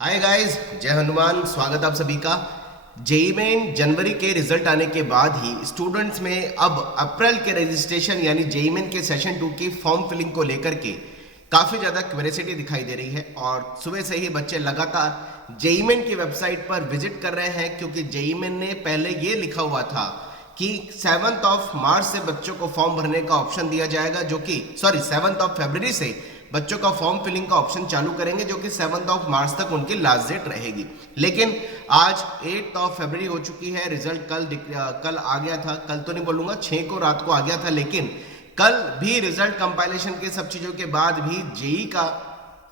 Hi guys, जय हनुमान। स्वागत आप सभी का। जेईई मेन जनवरी के रिजल्ट आने के बाद ही स्टूडेंट्स में अब अप्रैल के रजिस्ट्रेशन यानी जेईई मेन के सेशन 2 की फॉर्म फिलिंग को लेकर के काफ़ी ज़्यादा क्यूरियोसिटी दिखाई दे रही है और सुबह से ही बच्चे लगातार जेईई मेन की वेबसाइट पर विजिट कर रहे हैं, क्योंकि जेईई मेन ने पहले ये लिखा हुआ था कि 7 मार्च से बच्चों को फॉर्म भरने का ऑप्शन दिया जाएगा, जो कि 7 फरवरी से बच्चों का फॉर्म फिलिंग का ऑप्शन चालू करेंगे, जो कि 7 मार्च तक उनकी लास्ट डेट रहेगी। लेकिन आज 8 फरवरी हो चुकी है। रिजल्ट कल आ गया था, कल तो नहीं बोलूंगा, 6 को रात को आ गया था, लेकिन कल भी रिजल्ट कंपाइलेशन के सब चीजों के बाद भी जेईई का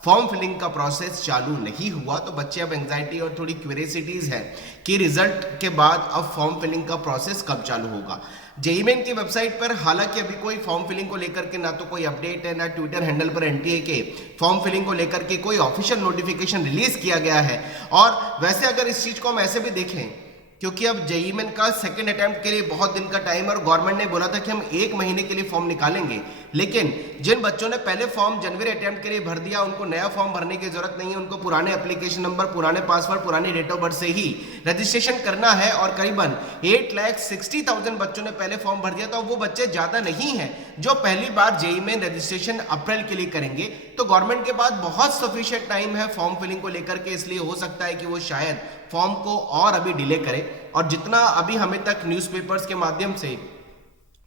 फॉर्म फिलिंग का प्रोसेस चालू नहीं हुआ। तो बच्चे अब एंजाइटी और थोड़ी क्यूरियोसिटीज है कि रिजल्ट के बाद अब फॉर्म फिलिंग का प्रोसेस कब चालू होगा। जेईई मेन की वेबसाइट पर हालांकि अभी कोई फॉर्म फिलिंग को लेकर के ना तो कोई अपडेट है, ना ट्विटर हैंडल पर एनटीए के फॉर्म फिलिंग को लेकर के कोई ऑफिशियल नोटिफिकेशन रिलीज किया गया है। और वैसे अगर इस चीज को हम ऐसे भी देखें, क्योंकि अब जेईई मेन का सेकंड अटेम्प्ट के लिए बहुत दिन का टाइम है और गवर्नमेंट ने बोला था कि हम 1 महीने के लिए फॉर्म निकालेंगे, लेकिन जिन बच्चों ने पहले फॉर्म जनवरी अटेम्प्ट के लिए भर दिया उनको नया फॉर्म भरने की जरूरत नहीं है। उनको पुराने एप्लीकेशन नंबर, पुराने पासवर्ड, पुरानी डेट ऑफ बर्थ से ही रजिस्ट्रेशन करना है। और करीबन 8,60,000 बच्चों ने पहले फॉर्म भर दिया, तो वो बच्चे ज्यादा नहीं है जो पहली बार जेईई मेन रजिस्ट्रेशन अप्रैल के लिए करेंगे। तो गवर्नमेंट के पास बहुत सफिशिएंट टाइम है फॉर्म फिलिंग को लेकर के, इसलिए हो सकता है कि वो शायद फॉर्म को और अभी डिले करे। और जितना अभी हमें तक न्यूज़पेपर्स के माध्यम से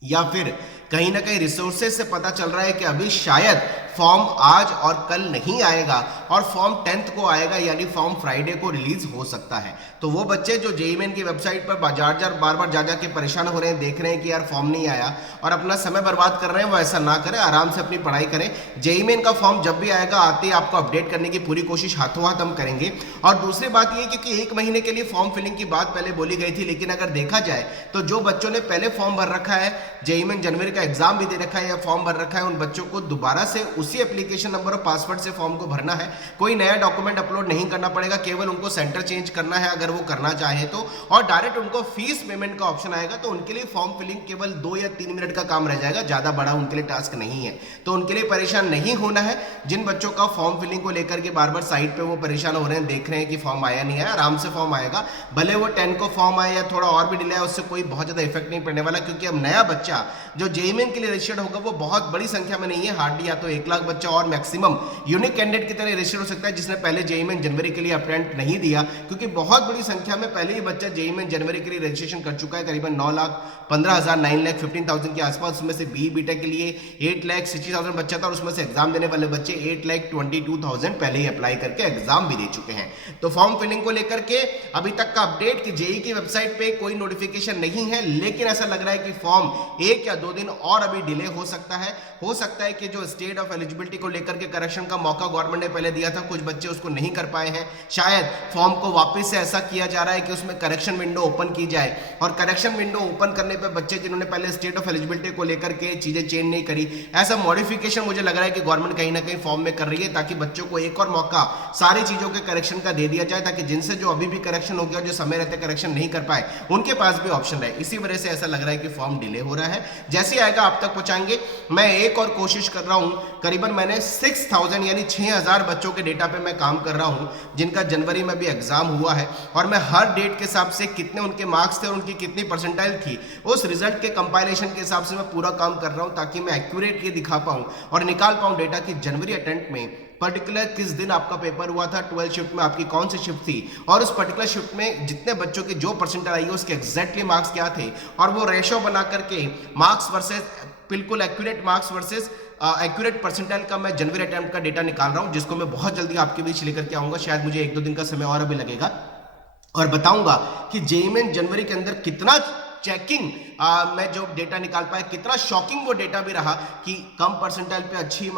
या फिर कहीं ना कहीं रिसोर्सेज से पता चल रहा है कि अभी शायद फॉर्म आज और कल नहीं आएगा और फॉर्म 10th को आएगा, यानी फॉर्म फ्राइडे को रिलीज हो सकता है। तो वो बच्चे जो जेईई मेन की वेबसाइट पर बार बार जा के परेशान हो रहे हैं, देख रहे हैं कि यार फॉर्म नहीं आया और अपना समय बर्बाद कर रहे हैं, वो ऐसा ना करें, आराम से अपनी पढ़ाई करें। जेईई मेन का फॉर्म जब भी आएगा आते ही आपको अपडेट करने की पूरी कोशिश हाथों हाथ हम करेंगे। और दूसरी बात ये, क्योंकि 1 महीने के लिए फॉर्म फिलिंग की बात पहले बोली गई थी, लेकिन अगर देखा जाए तो जो बच्चों ने पहले फॉर्म भर रखा है, जेईई मेन जनवरी का एग्जाम भी दे रखा है या फॉर्म भर रखा है, उन बच्चों को दोबारा से उसी एप्लीकेशन नंबर और पासवर्ड से फॉर्म को भरना है। कोई नया डॉक्यूमेंट अपलोड नहीं करना पड़ेगा, केवल उनको सेंटर चेंज करना है अगर वो करना चाहे तो। और डायरेक्ट उनको फीस पेमेंट का ऑप्शन आएगा, तो उनके लिए फॉर्म फिलिंग केवल 2 या 3 मिनट का काम रह जाएगा, ज्यादा बड़ा उनके लिए टास्क नहीं है। तो उनके लिए परेशान नहीं होना है। जिन बच्चों का फॉर्म फिलिंग को लेकर के बार बार साइट पे वो परेशान हो रहे हैं, देख रहे हैं कि फॉर्म आया नहीं आया, आराम से फॉर्म आएगा। भले वो 10 को फॉर्म आए या थोड़ा और भी डिले है, उससे कोई बहुत ज्यादा इफेक्ट नहीं पड़ने वाला, क्योंकि अब नया बच्चा जो जेईई मेन के लिए रजिस्टर्ड होगा वो बहुत बड़ी संख्या में नहीं है, हार्डली या तो 1 लाख बच्चा और मैक्सिमम यूनिक कैंडिडेट की तरह रजिस्टर हो सकता है जिसने पहले जेईई मेन जनवरी के लिए अटेम्प्ट नहीं दिया, क्योंकि बहुत बड़ी संख्या में पहले ही बच्चा जेईई मेन जनवरी के लिए रजिस्ट्रेशन कर चुका है। करीबन 9,15,000 9,15,000 के आसपास, उसमें से बी बीटेक के लिए 8,60,000 बच्चा था और उसमें से एग्जाम देने वाले बच्चे 8,22,000 पहले ही अप्लाई करके एग्जाम भी दे चुके हैं। तो फॉर्म फिलिंग को लेकर के अभी तक का अपडेट कि जेईई की वेबसाइट पे कोई नोटिफिकेशन नहीं है, लेकिन ऐसा लग रहा है कि फॉर्म 1 या 2 दिन और अभी डिले हो सकता है। हो सकता है कि जो स्टेट ऑफ एलिजिबिलिटी को लेकर के करेक्शन का मौका गवर्नमेंट ने पहले दिया था, कुछ बच्चे उसको नहीं कर पाए हैं। शायद फॉर्म को वापस से ऐसा किया जा रहा है कि उसमें करेक्शन विंडो ओपन की जाए, और करेक्शन विंडो ओपन करने पे बच्चे जिन्होंने पहले स्टेट ऑफ एलिजिबिलिटी को लेकर के चीजें चेंज नहीं करी, ऐसा मॉडिफिकेशन मुझे लग रहा है कि गवर्नमेंट कहीं ना कहीं फॉर्म में कर रही है, ताकि बच्चों को एक और मौका सारी चीजों के करेक्शन का दे दिया जाए, ताकि जिनसे जो अभी भी करेक्शन हो गया, जो समय रहते करेक्शन नहीं कर पाए, उनके पास भी ऑप्शन रहे। इसी वजह से ऐसा लग रहा है कि फॉर्म डिले हो रहा है। जैसे ही आएगा आप तक पहुंचाएंगे। मैं एक और कोशिश कर रहा हूं, करीबन मैंने 6,000 यानी 6,000 बच्चों के डेटा पे मैं काम कर रहा हूं जिनका जनवरी में भी एग्जाम हुआ है, और मैं हर डेट के हिसाब से कितने उनके मार्क्स थे और उनकी कितनी परसेंटाइल थी, उस रिजल्ट के कंपाइलेशन के हिसाब से मैं पूरा काम कर रहा हूं, ताकि मैं एक्यूरेट ये दिखा पाऊं और निकाल पाऊं डेटा कि जनवरी अटेम्प्ट में पर्टिकुलर किस दिन आपका पेपर हुआ था, 12 शिफ्ट में आपकी कौन सी शिफ्ट थी, और उस पर्टिकुलर शिफ्ट में जितने बच्चों की जो परसेंटाइल आई है उसके एग्जैक्टली मार्क्स क्या थे, और वो रेशो बना करके मार्क्स वर्सेस बिल्कुल accurate marks versus accurate percentile का मैं जनवरी अटेम्प्ट का डेटा निकाल रहा हूं, जिसको मैं बहुत जल्दी आपके बीच लेकर के आऊंगा। शायद मुझे 1-2 दिन का समय और अभी लगेगा, और बताऊंगा कि जेईई मेन जनवरी के अंदर कितना चेकिंग में जो डेटा निकाल पाया, कितना शॉकिंग वो डेटा भी रहा कि कम परसेंटाइल पे अच्छे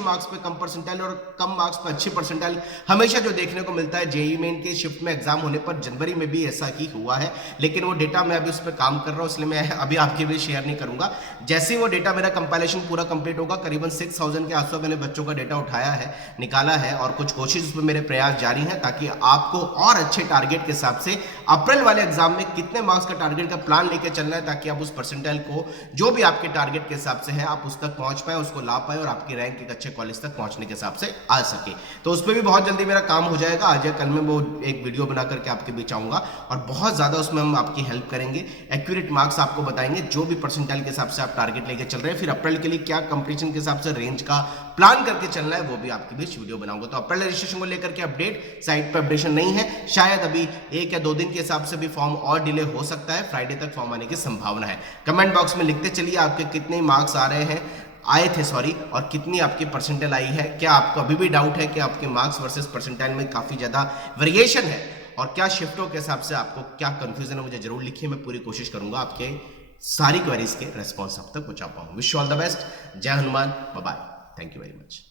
मार्क्स पे कम परसेंटाइल और कम मार्क्स पे अच्छी परसेंटाइल, हमेशा जो देखने को मिलता है जेईई मेन के शिफ्ट में एग्जाम होने पर, जनवरी में भी ऐसा ही हुआ है। लेकिन वो डेटा मैं अभी उस पर काम कर रहा हूँ, इसलिए मैं अभी आपके भी शेयर नहीं करूंगा। जैसे ही वो डेटा मेरा कंपाइलेशन पूरा कंप्लीट होगा, करीबन 6,000 के आसपास मैंने बच्चों का डेटा उठाया है, निकाला है, और कुछ कोशिश उस पर मेरे प्रयास जारी हैं, ताकि आपको और अच्छे टारगेट के हिसाब से अप्रैल वाले एग्जाम में कितने मार्क्स का टारगेट का प्लान लेकर चलना चलना है ताकि आप उस परसेंटाइल को जो भी आपके टारगेट के हिसाब से है आप उस तक पहुंच पाए, उसको ला पाए और आपकी रैंक एक अच्छे कॉलेज तक पहुंचने के हिसाब से आ सके। तो उस पर भी बहुत जल्दी मेरा काम हो जाएगा, आज या कल में वो एक वीडियो बना करके आपके बीच आऊंगा और बहुत ज्यादा उसमें हम आपकी हेल्प करेंगे, एक्यूरेट मार्क्स आपको बताएंगे जो भी परसेंटाइल के हिसाब से आप टारगेट लेके चल रहे हैं। फिर अप्रैल के लिए क्या कंपटीशन के हिसाब से रेंज का प्लान करके चलना है वो भी आपके बीच वीडियो बनाऊंगा। तो अप्रैल रजिस्ट्रेशन को लेकर के अपडेट, साइट पर अपडेशन नहीं है, शायद अभी 1 या 2 दिन के हिसाब से भी फॉर्म और डिले हो सकता है, फ्राइडे तक फॉर्म आने की संभावना है। कमेंट बॉक्स में लिखते चलिए आपके कितने मार्क्स आ रहे हैं, आए थे सॉरी, और कितनी आपकी परसेंटाइल आई है। क्या आपको अभी भी डाउट है कि आपके मार्क्स वर्सेस परसेंटाइल में काफी ज्यादा वेरिएशन है और क्या शिफ्टों के हिसाब से आपको क्या कंफ्यूजन है, मुझे जरूर लिखिए, मैं पूरी कोशिश करूंगा आपके सारी क्वेरीज के रेस्पॉन्स आप तक पहुंचा पाऊं। Wish you all the best, जय Hanuman, bye bye, thank you very much.